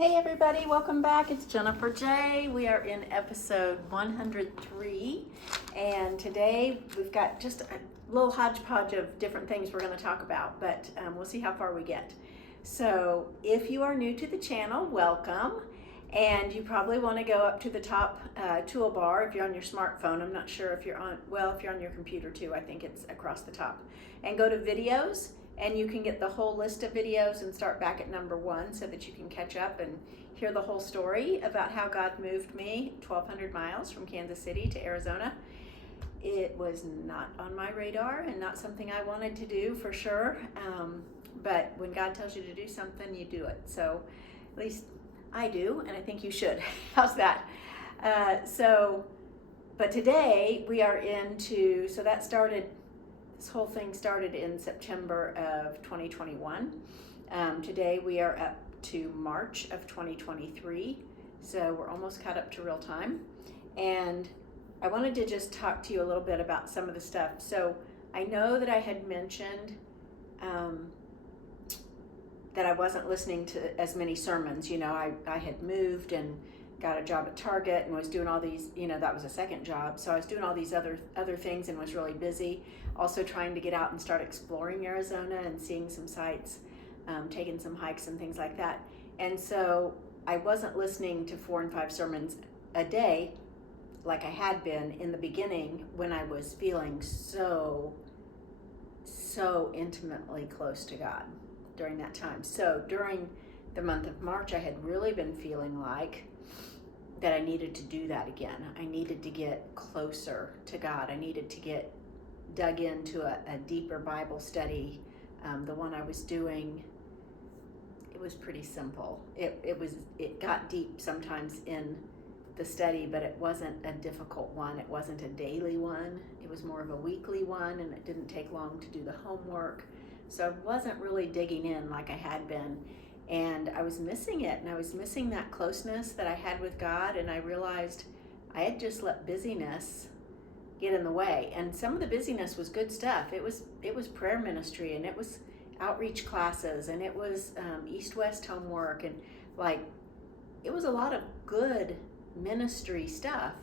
Hey everybody, welcome back. It's Jennifer J. We are in episode 103, and today we've got just a little hodgepodge of different things we're going to talk about, but we'll see how far we get. So if you are new to the channel, welcome, and you probably want to go up to the top toolbar if you're on your smartphone. I'm not sure if you're on, well, if you're on your computer too, I think it's across the top, and go to videos. And you can get the whole list of videos and start back at number 1 so that you can catch up and hear the whole story about how God moved me 1,200 miles from Kansas City to Arizona. It was not on my radar and not something I wanted to do for sure. But when God tells you to do something, you do it. So at least I do, and I think you should. How's that? But today we are into, so that started, this whole thing started in September of 2021. Today we are up to March of 2023, so we're almost caught up to real time. And I wanted to just talk to you a little bit about some of the stuff. So I know that I had mentioned that I wasn't listening to as many sermons. You know, I had moved and got a job at Target and was doing all these, you know, that was a second job. So I was doing all these other things and was really busy. Also trying to get out and start exploring Arizona and seeing some sights, taking some hikes and things like that. And so I wasn't listening to 4 and 5 sermons a day like I had been in the beginning when I was feeling so intimately close to God during that time. So during the month of March, I had really been feeling like that I needed to do that again. I needed to get closer to God. I needed to get dug into a deeper Bible study. The one I was doing, it was pretty simple. It got deep sometimes in the study, but it wasn't a difficult one. It wasn't a daily one. It was more of a weekly one, and it didn't take long to do the homework. So I wasn't really digging in like I had been. And I was missing it, and I was missing that closeness that I had with God, and I realized I had just let busyness get in the way. And some of the busyness was good stuff. It was prayer ministry, and it was outreach classes, and it was east-west homework, and like it was a lot of good ministry stuff,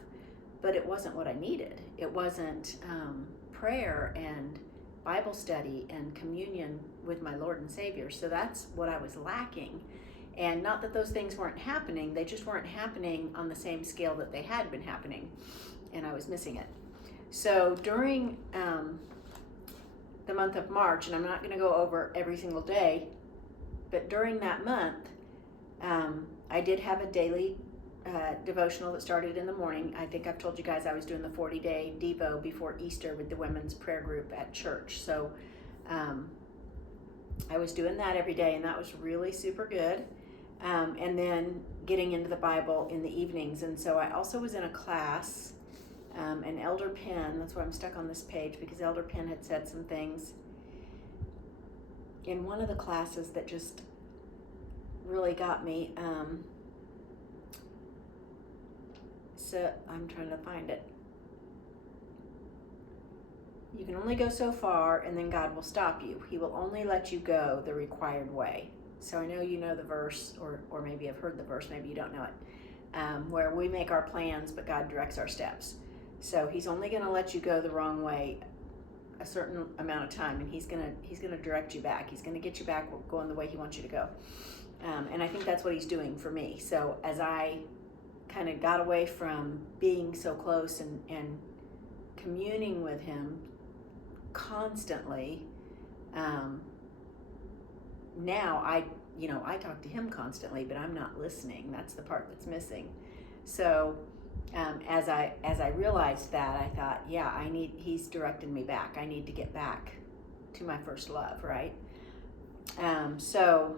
but it wasn't what I needed. It wasn't prayer and Bible study and communion with my Lord and Savior. So that's what I was lacking. And not that those things weren't happening, they just weren't happening on the same scale that they had been happening, and I was missing it. So during the month of March, and I'm not going to go over every single day, but during that month, I did have a daily devotional that started in the morning. I think I've told you guys I was doing the 40-day Devo before Easter with the women's prayer group at church. So I was doing that every day, and that was really super good. And then getting into the Bible in the evenings. And so I also was in a class, and Elder Penn, that's why I'm stuck on this page, because Elder Penn had said some things in one of the classes that just really got me. So I'm trying to find it. You can only go so far, and then God will stop you. He will only let you go the required way. So I know you know the verse, or maybe I've heard the verse, maybe you don't know it, where we make our plans, but God directs our steps. So He's only going to let you go the wrong way a certain amount of time, and He's going to direct you back. He's going to get you back going the way He wants you to go. And I think that's what He's doing for me. So as I kind of got away from being so close and communing with Him constantly, now I talk to Him constantly, but I'm not listening. That's the part that's missing. So as I realized that, I thought, yeah, He's directed me back. I need to get back to my first love, right? So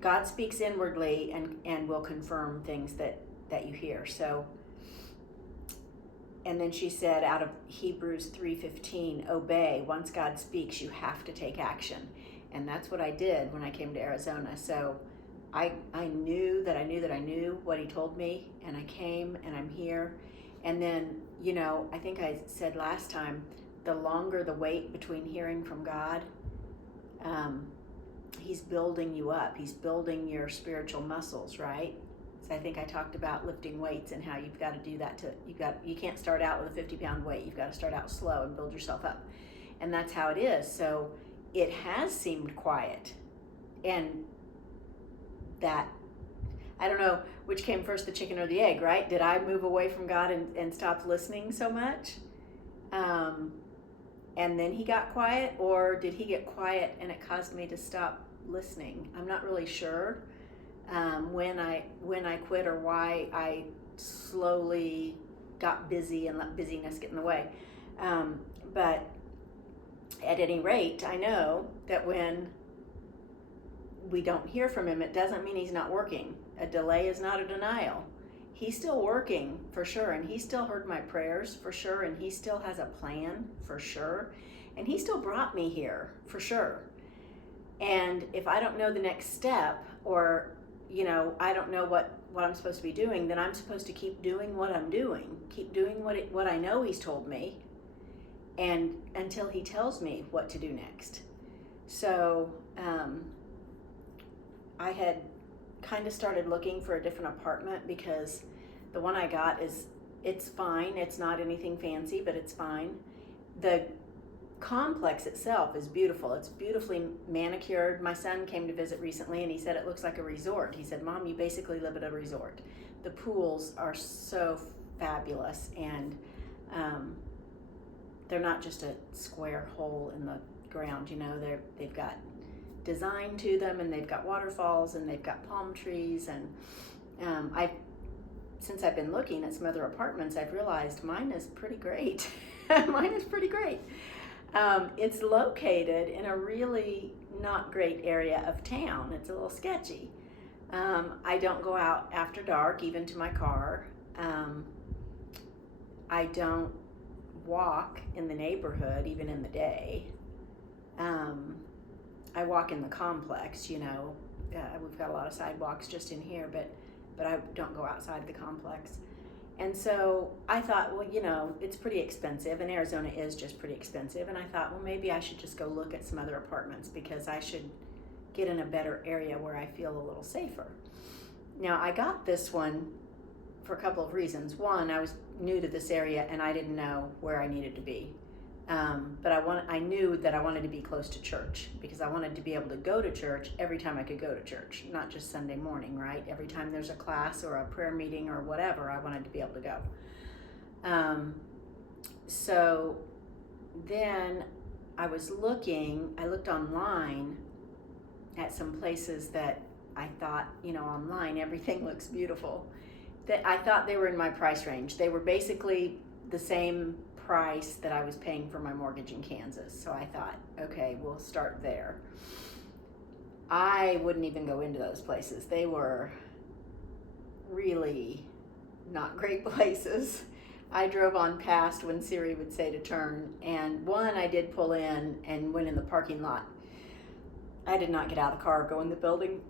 God speaks inwardly and will confirm things that you hear. So, and then she said out of Hebrews 3:15, obey. Once God speaks, you have to take action. And that's what I did when I came to Arizona. So I knew that I knew what He told me, and I came, and I'm here. And then, I think I said last time, the longer the wait between hearing from God, he's building you up. He's building your spiritual muscles, right? So I think I talked about lifting weights and how you've got to do that you can't start out with a 50-pound weight. You've got to start out slow and build yourself up. And that's how it is. So it has seemed quiet. And that, I don't know which came first, the chicken or the egg, right? Did I move away from God and stop listening so much? And then he got quiet, or did he get quiet and it caused me to stop listening? I'm not really sure when I quit, or why I slowly got busy and let busyness get in the way. But at any rate, I know that when we don't hear from him, it doesn't mean he's not working. A delay is not a denial. He's still working, for sure, and he still heard my prayers, for sure, and he still has a plan, for sure, and he still brought me here, for sure. And if I don't know the next step, or, I don't know what I'm supposed to be doing, then I'm supposed to keep doing what I'm doing, keep doing what I know he's told me, and until he tells me what to do next. So I had kind of started looking for a different apartment, because the one I got it's fine. It's not anything fancy, but it's fine. The complex itself is beautiful. It's beautifully manicured. My son came to visit recently and he said it looks like a resort. He said, Mom, you basically live at a resort. The pools are so fabulous, and they're not just a square hole in the ground, they've got design to them, and they've got waterfalls, and they've got palm trees, and since I've been looking at some other apartments, I've realized mine is pretty great. Mine is pretty great. It's located in a really not great area of town. It's a little sketchy. I don't go out after dark, even to my car. I don't walk in the neighborhood, even in the day. I walk in the complex, we've got a lot of sidewalks just in here, but I don't go outside the complex. And so I thought, well, it's pretty expensive, and Arizona is just pretty expensive. And I thought, well, maybe I should just go look at some other apartments, because I should get in a better area where I feel a little safer. Now, I got this one for a couple of reasons. One, I was new to this area and I didn't know where I needed to be. But I knew that I wanted to be close to church, because I wanted to be able to go to church every time I could go to church, not just Sunday morning, right? Every time there's a class or a prayer meeting or whatever, I wanted to be able to go. So then I looked online at some places that I thought, online, everything looks beautiful. That I thought they were in my price range. They were basically the same price that I was paying for my mortgage in Kansas. So I thought, okay, we'll start there. I wouldn't even go into those places. They were really not great places. I drove on past when Siri would say to turn, and one I did pull in and went in the parking lot. I did not get out of the car, go in the building.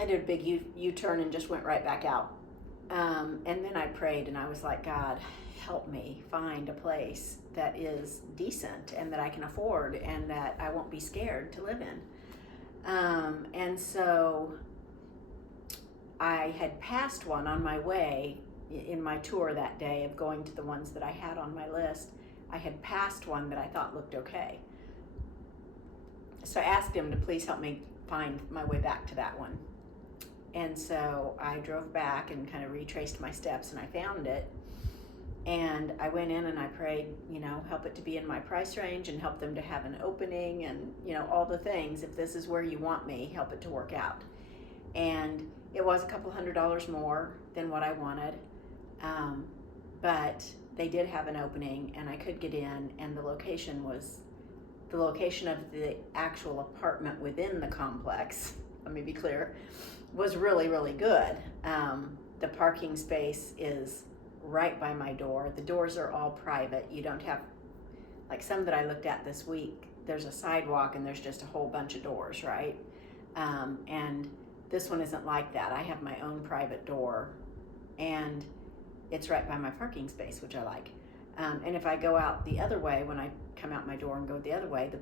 I did a big U-turn and just went right back out. And then I prayed and I was like, God, help me find a place that is decent and that I can afford and that I won't be scared to live in. And so I had passed one on my way in my tour that day of going to the ones that I had on my list. I had passed one that I thought looked okay. So I asked him to please help me find my way back to that one. And so I drove back and kind of retraced my steps, and I found it. And I went in and I prayed, help it to be in my price range and help them to have an opening and, all the things. If this is where you want me, help it to work out. And it was a couple $100 more than what I wanted. But they did have an opening and I could get in, and the location of the actual apartment within the complex, let me be clear, was really, really good. The parking space is right by my door. The doors are all private. You don't have, like some that I looked at this week, there's a sidewalk and there's just a whole bunch of doors, right? And this one isn't like that. I have my own private door and it's right by my parking space, which I like. And if I go out the other way, when I come out my door and go the other way,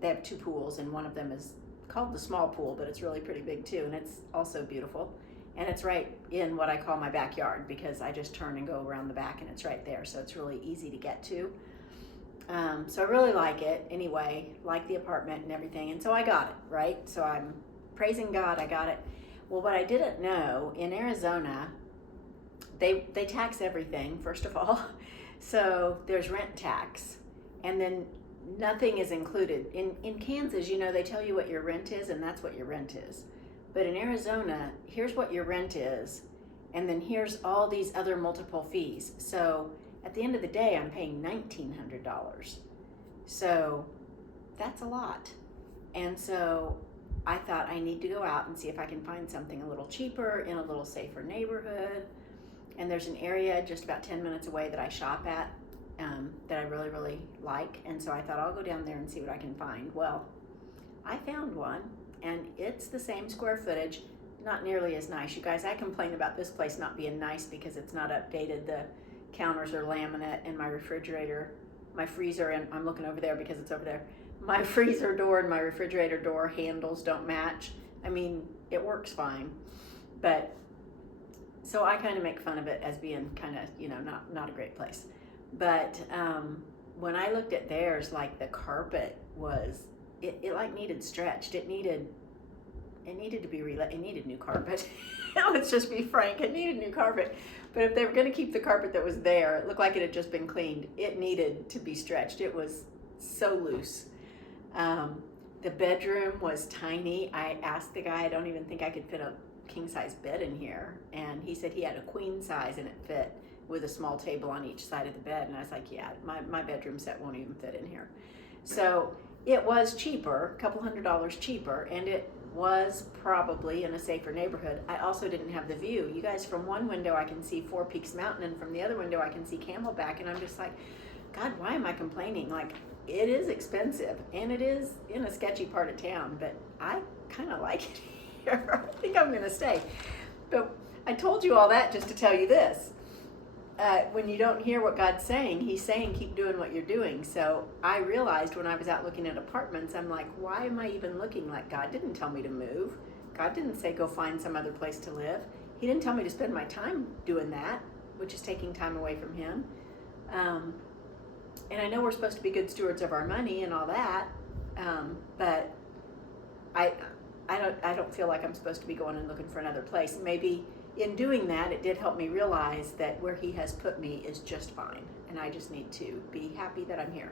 they have two pools and one of them is called the small pool, but it's really pretty big too, and it's also beautiful. And it's right in what I call my backyard, because I just turn and go around the back and it's right there, so it's really easy to get to. So I really like it anyway, like the apartment and everything, and so I got it, right? So I'm praising God, I got it. Well, what I didn't know, in Arizona, they tax everything, first of all. So there's rent tax, and then nothing is included. In Kansas, they tell you what your rent is, and that's what your rent is. But in Arizona, here's what your rent is, and then here's all these other multiple fees. So at the end of the day, I'm paying $1,900. So that's a lot. And so I thought I need to go out and see if I can find something a little cheaper in a little safer neighborhood. And there's an area just about 10 minutes away that I shop at that I really, really like. And so I thought I'll go down there and see what I can find. Well, I found one, and it's the same square footage, not nearly as nice. You guys, I complain about this place not being nice because it's not updated. The counters are laminate, and my refrigerator, my freezer, and I'm looking over there because it's over there. My freezer door and my refrigerator door handles don't match. I mean, it works fine, but so I kind of make fun of it as being kind of, not a great place. But when I looked at theirs, like the carpet was, it like needed stretched. It needed to be it needed new carpet. Let's just be frank, it needed new carpet. But if they were going to keep the carpet that was there, it looked like it had just been cleaned. It needed to be stretched. It was so loose. The bedroom was tiny. I asked the guy, I don't even think I could fit a king size bed in here, and he said he had a queen size and it fit with a small table on each side of the bed, and I was like, yeah, my bedroom set won't even fit in here. So it was cheaper, a couple $100 cheaper, and it was probably in a safer neighborhood. I also didn't have the view. You guys, from one window I can see Four Peaks Mountain, and from the other window I can see Camelback, and I'm just like, God, why am I complaining? Like, it is expensive, and it is in a sketchy part of town, but I kind of like it here. I think I'm gonna stay. But I told you all that just to tell you this. When you don't hear what God's saying, he's saying keep doing what you're doing. So I realized when I was out looking at apartments, I'm like, why am I even looking? Like, God didn't tell me to move. God didn't say go find some other place to live. He didn't tell me to spend my time doing that, which is taking time away from him. And I know we're supposed to be good stewards of our money and all that, but I don't feel like I'm supposed to be going and looking for another place. Maybe in doing that, it did help me realize that where he has put me is just fine, and I just need to be happy that I'm here.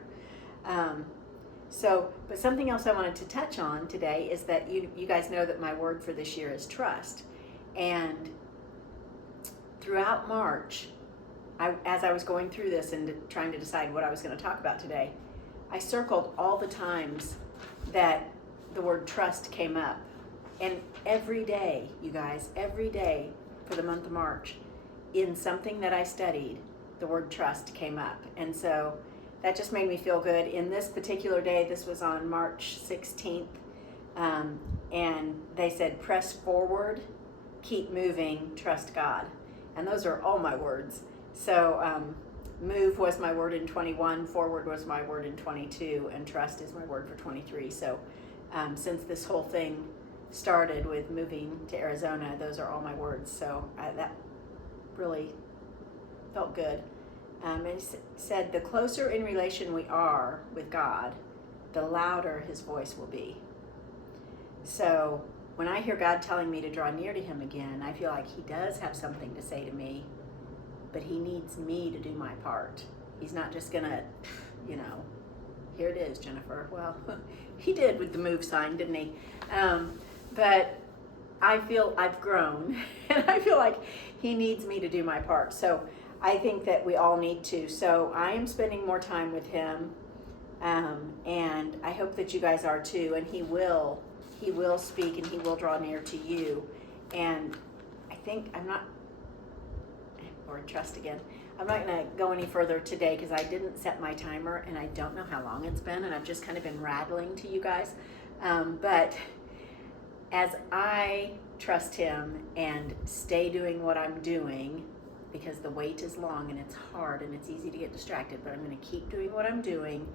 But something else I wanted to touch on today is that you guys know that my word for this year is trust. And throughout March, as I was going through this and trying to decide what I was going to talk about today, I circled all the times that the word trust came up. And every day, you guys, every day for the month of March, in something that I studied, the word trust came up. And so that just made me feel good. In this particular day, this was on March 16th, and they said, press forward, keep moving, trust God. And those are all my words. So move was my word in 21, forward was my word in 22, and trust is my word for 23. So since this whole thing started with moving to Arizona, those are all my words. So that really felt good. It said, the closer in relation we are with God, the louder his voice will be. So when I hear God telling me to draw near to him again, I feel like he does have something to say to me, but he needs me to do my part. He's not just gonna, here it is, Jennifer. Well, he did with the move sign, didn't he? But I feel I've grown, and I feel like he needs me to do my part. So I think that we all need to. So I am spending more time with him, and I hope that you guys are too. And he will speak, and he will draw near to you. And I think or trust again. I'm not going to go any further today because I didn't set my timer, and I don't know how long it's been, and I've just kind of been rattling to you guys. But as I trust him and stay doing what I'm doing, because the wait is long and it's hard and it's easy to get distracted, but I'm going to keep doing what I'm doing,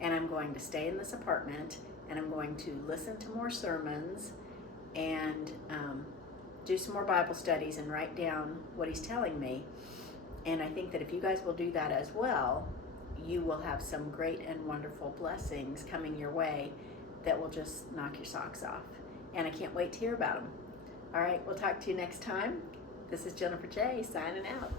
and I'm going to stay in this apartment, and I'm going to listen to more sermons and do some more Bible studies and write down what he's telling me. And I think that if you guys will do that as well, you will have some great and wonderful blessings coming your way that will just knock your socks off. And I can't wait to hear about them. All right, we'll talk to you next time. This is Jennifer J. signing out.